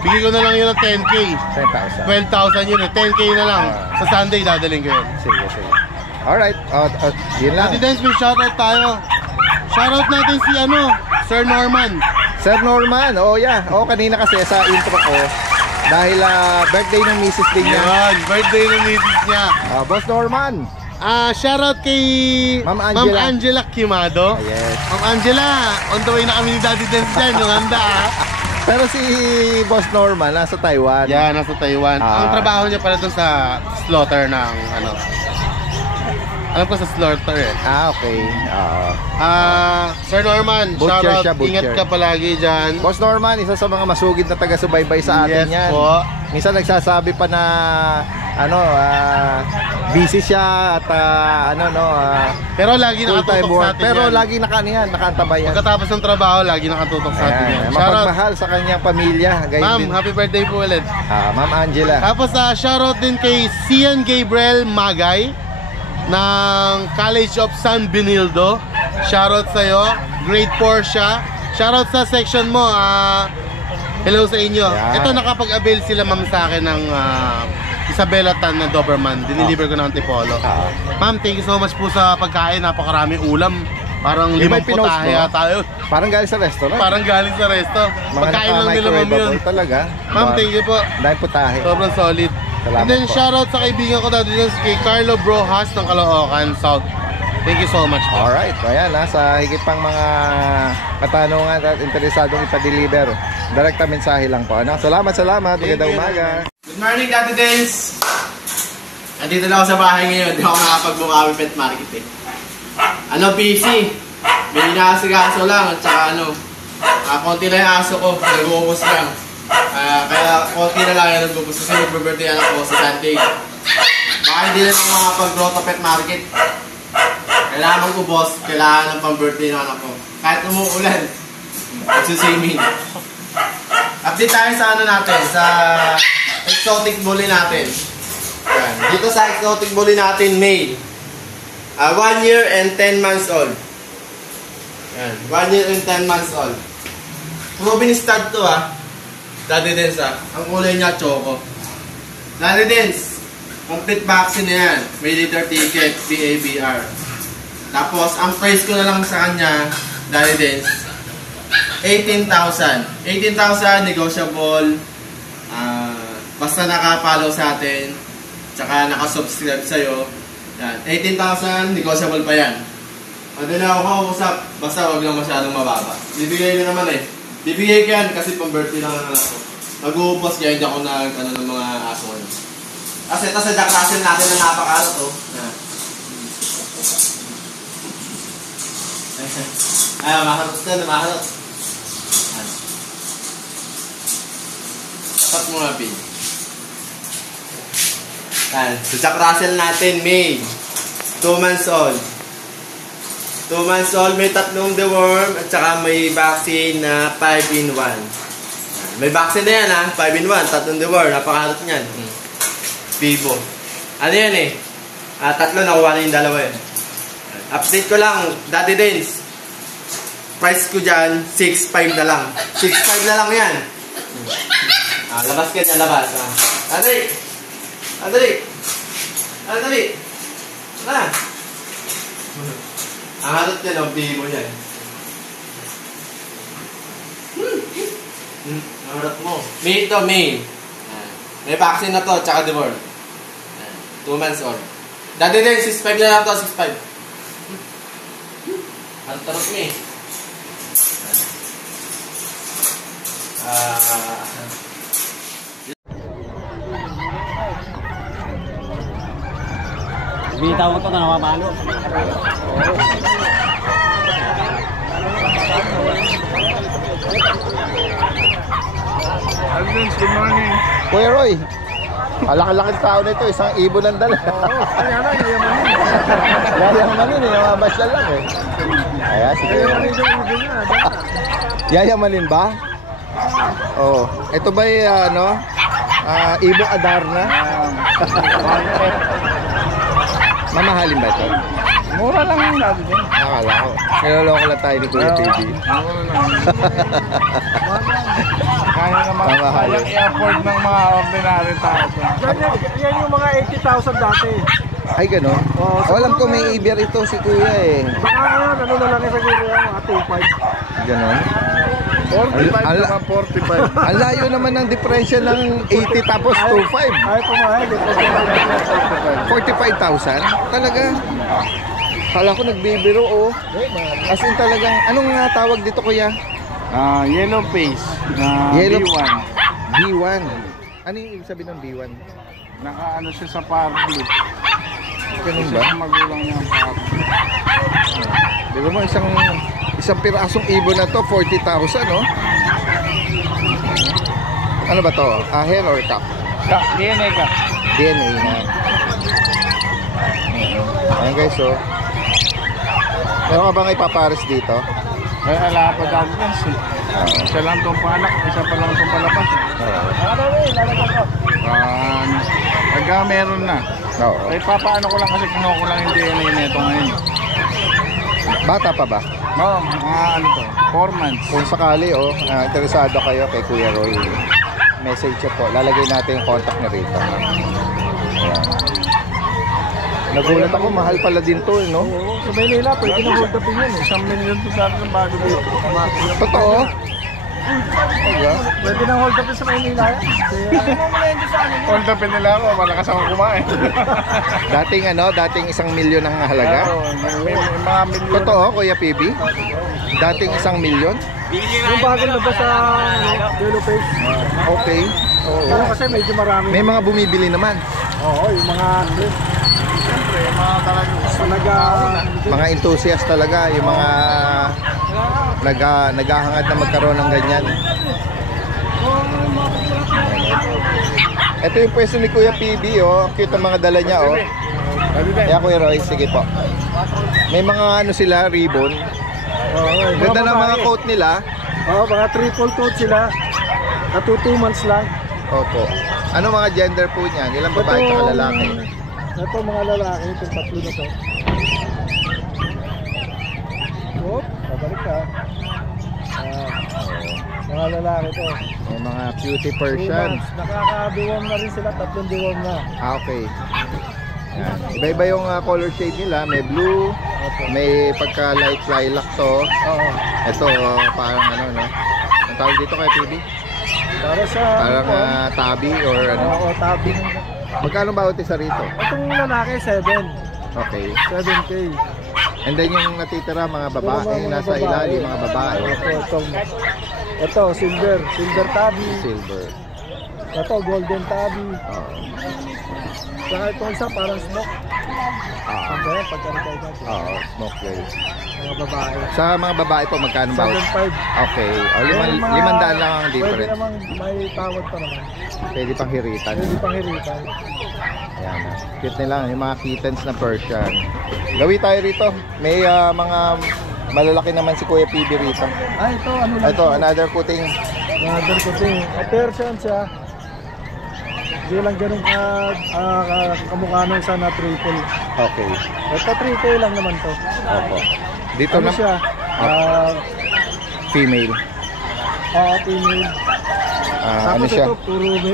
bigay ko na lang yun ng 10K. 10,000. 12,000 yun eh. 10K na lang. Sa Sunday, dadaling ko yun. Sige, sige. Alright, yun lang. Ate Dance, may shoutout tayo. Shoutout natin si Sir Norman. Sir Norman, kanina kasi sa intro ko, dahil birthday ng misis din niya. Yan, birthday ng misis niya. Boss Norman. Shoutout kay Ma'am Angela Quimado. Yes. Ma'am Angela, on the way na kami ni Daddy Dance dyan, yung handa Pero si Boss Norman, nasa Taiwan. Yeah, nasa Taiwan. Ang trabaho niya pala doon sa slaughter ng alam ko sa slaughter eh. Okay. Sir Norman, Butcher shoutout. siya, butcher. Ingat ka palagi dyan. Boss Norman, isa sa mga masugid na taga-subaybay sa atin yan. Po. Minsan nagsasabi pa na busy siya at pero lagi nakatutok sa atin pero yan. lagi nakaantabay yan. Pagkatapos ng trabaho, lagi nakatutok sa atin yan. Mapagmahal sa kanyang pamilya. Ma'am, happy birthday po ulit. Ma'am Angela. Tapos shoutout din kay Cian Gabriel Magay ng College of San Benildo. Shoutout sa'yo. Grade 4 siya. Shoutout sa section mo. Hello sa inyo. Ito, nakapag-avail sila ma'am sa akin ng Isabela Tan na Doberman. Diniliver ko ng Antipolo. Ma'am, thank you so much po sa pagkain. Napakaraming ulam. Parang 5 putahe tayo. Parang galing sa resto, no? Parang galing sa resto. Pagkain lang nila ma'am yun. Talaga. Ma'am, thank you po. Dahil putahe. Sobrang solid. Salamat. And then po. shoutout sa kaibigan ko dati dun kay Carlo Brohas ng Caloocan South. Thank you so much po. Alright, ayan sa higit pang mga katanungan at interesadong ipa-deliver, direkta mensahe lang po. Salamat. Magandang umaga. Good morning, Daddy Dance! Andito na ako sa bahay ngayon. Hindi ako nakapag-bukawi pet market eh. Busy. May inasigaso lang at saka konti lang yung aso ko. Nag-uubos lang. Kaya konti na lang yung nag-uubos kasi mag-birthday anak ko sa Sunday. Baka hindi na ako makapag-grotto pet market. Kailangan mag-ubos, kailangan ng pang-birthday ng anak ko. Kahit umuulan, magsusimin. Update tayo sa natin, sa exotic bully natin. Yan. Dito sa exotic bully natin, male. 1 year and 10 months old. Yan. 1 year and 10 months old. Proven stud to Daddy Dance Ang kulay niya, choco. Daddy Dance, complete vaccine na yan. May litter ticket, PABR. Tapos, ang price ko na lang sa kanya, Daddy Dance, 18,000. 18,000, negotiable. Basta naka-follow sa atin, tsaka naka-subscribe sa'yo. Yan. 18,000, negotiable pa yan. Ano na ako kausap, basta wag lang masyadong mababa. Bibigay ko naman Bibigay ko yan kasi pang-birthday lang naman ako. Mag-uubos kaya hindi ako ng mga aso ngayon. Kasi ito sa Jack Russell natin na napakalo to. Maharot ka na, maharot. Tapat mo nga, Pin. Sa Jack Russell natin, May. 2 months old. 2 months old, may 3 deworm at saka may vaccine na 5-in-1. May vaccine na yan 5-in-1, 3 deworm, napakaharot niyan. Vivo. Ano yan 3 nakuha na yung 2 yan. Update ko lang, Daddy Dance. Price ko dyan, 6.5 na lang. 6.5 na lang yan. Labas ka dyan, labas. Adali! Ang harot yan, ang Vivo yan. Ang harot mo. May ito, May. May vaccine na to, tsaka deworm. 2 months old. Dati din, 6.5 na lang to, 6.5. Harot mo Bitaw ko to na namamalo. Good morning. Kuya Roy, laki-laki tao nito, isang ibon ang dala. Yayamanin namabasyal lang Ayan, sige. Yayamanin ba? Oo. Ito ba Ibo Adarna? Mamahalin ba ito? Mura lang yung natin din. Nakala ko. Niloloko lang tayo ni Kuya TV. Kaya naman, Mamahal. kaya i-afford ng mga ordinary tao. Yan yung mga 80,000 dati. Ay, gano'n? Alam ko may Iber ito si kuya eh. Baka ngayon, ano na lang siguro yan, mga 2.5. Gano'n? 45 naman, 45. Ang layo naman ng diferensya ng 80 tapos 25. Ay, pumayag. 45,000? Talaga? Kala ko nagbibiro oh. As in talagang, anong nga tawag dito kuya? Yellow face na Yellow B1. B1. Ano yung ibig sabihin ng B1? Naka-ano siya sa parblue. Ganun ba? Kasi magulang niya ang parblue. Di ba mo, isang pirasong ibon na to, 40,000 no? Ano ba to? Hen or cock? DNA ka. DNA na. Ayan guys, so meron ka bang ipapares dito? Ay, ala pa dati yan. Isa lang itong panak, isa pa lang itong palabas. Pagka meron na. Oo. Ay, papaano ko lang kasi kinuha ko lang yung DNA nito ngayon. Bata pa ba? Oo, mga ano to, 4 months. Kung sakali, interesado kayo kay Kuya Roy, message nyo po. Lalagay natin yung contact niya rito. Ayan. Nagulat ako, mahal pala din to, no? Oo, sa Maynila, pwede na hold upin yun eh. 1 million to sa atin bago dito. Totoo? Pwede na hold upin sa Maynila yan. Hold upin nila ako, malakas ako kumain. dating 1 milyon ang halaga? May mga milyon. Totoo, Kuya PB? Dating 1 milyon? Yung bago na ba sa yellow face? Okay. Oo. Kasi medyo marami. May mga bumibili naman. Oo, yung mga Siyempre, mga talagang mga enthusiast talaga, yung mga naghahangad na magkaroon ng ganyan. Ito yung pwesto ni Kuya PB, oh. Cute ang mga dala niya, oh. Kaya Kuya Roy, sige po. May mga ano sila, ribbon. Ganda ng mga coat nila. Oo, mga triple coat sila. At 2 months lang. Opo. Ano mga gender po niyan? Ilang babae at lalaki? Ito mga lalaki, itong 3 na to. Oop, babalik ka. Mga lalaki to. May mga cutie 2 Persian. months. Nakaka-deworm na rin sila, 3 deworm na. Okay. Yan. Iba-iba yung color shade nila. May blue, may pagka light lilac to. Ito, parang ano, no? Ang tawag dito kay PB? Para sa Parang tabi or ano? Oo, tabi. Magkano ba isa rito? Itong lalaki, 7. Okay. 7K. And then yung natitira mga babae, nasa ilalim mga babae. Ito, silver tabi. Silver. Ito, golden tabi. Saka itong isa, parang smoke. Saka yan, pagkaritay natin. Oo, smoke play. Mga babae. Sa mga babae po, magkano ba? 7.5. Okay. O, 500 lang ang Pwede difference. namang may tawad pa naman. Pwede pang hiritan. Pwede pang hiritan. Ayan na. Cute nila, yung mga kittens na Persian. Gawi tayo rito. May mga malalaki naman si Kuya PB rito. Ito, ano lang. Ito, another puting. Another puting. Persian siya. Hindi lang ganun kamukha nung isa na triple. Okay. Ito 3K lang naman to. Opo. Dito Ano na siya? female. Female. Ano Tapos siya? ito,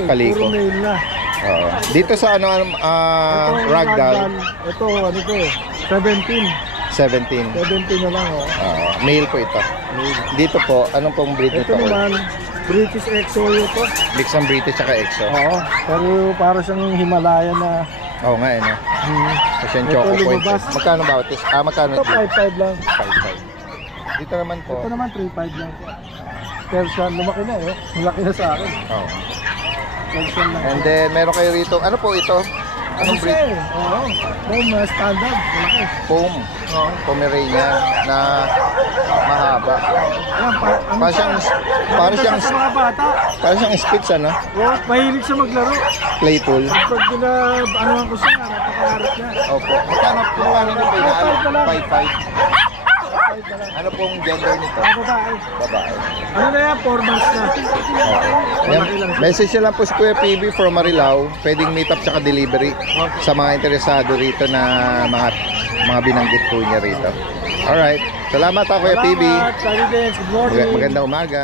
Kaliko. puro male na. Oo. Dito sa ano Ito, ragdoll, ito, ano to? 17. 17. 17 na lang, oh. Male po ito. Dito po, anong pong breed Ito nito? naman, British Exo ito. Mix ng British at Exo. Oo, pero para siyang Himalayan na. Oo nga, ano. Kasi yung choco Ito, points. lumabas. Magkano ba? Magkano? Ito, 5.5 lang. 5.5. Dito naman po. Ito naman, 3.5 lang. Persian, lumaki na eh. Lumaki na sa akin. Oo. Persian lang. And then, meron kayo rito. Ano po ito? Anong breed? Oo. Foam standard. Malaki. Foam. Pomeranian na mahaba. Para siyang sa mga bata. Para siyang Spitz, ano? Oo, mahilig siya maglaro. Playful. Pag ano ko siya, napakaharap niya. Opo. Magkano po nyo ba? 5.5. Ano pong gender nito? Babae. Babae. Ano na yan? 4 months na. Message na lang po si Kuya PB from Marilao. Pwedeng meet up tsaka delivery sa mga interesado rito na mga binanggit po niya rito. Alright. Salamat Kuya PB. Salamat. Good morning. Magandang umaga.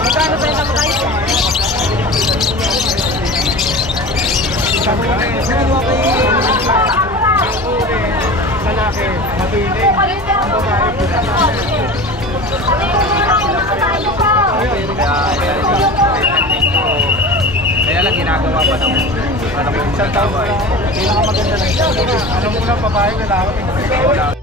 Magkano ba yung kayo? Lalaki, mabiling. Ang babae, Kaya lang ginagawa pa ng isang taon. Kailangan maganda lang. Alam mo lang, babae, lalaki.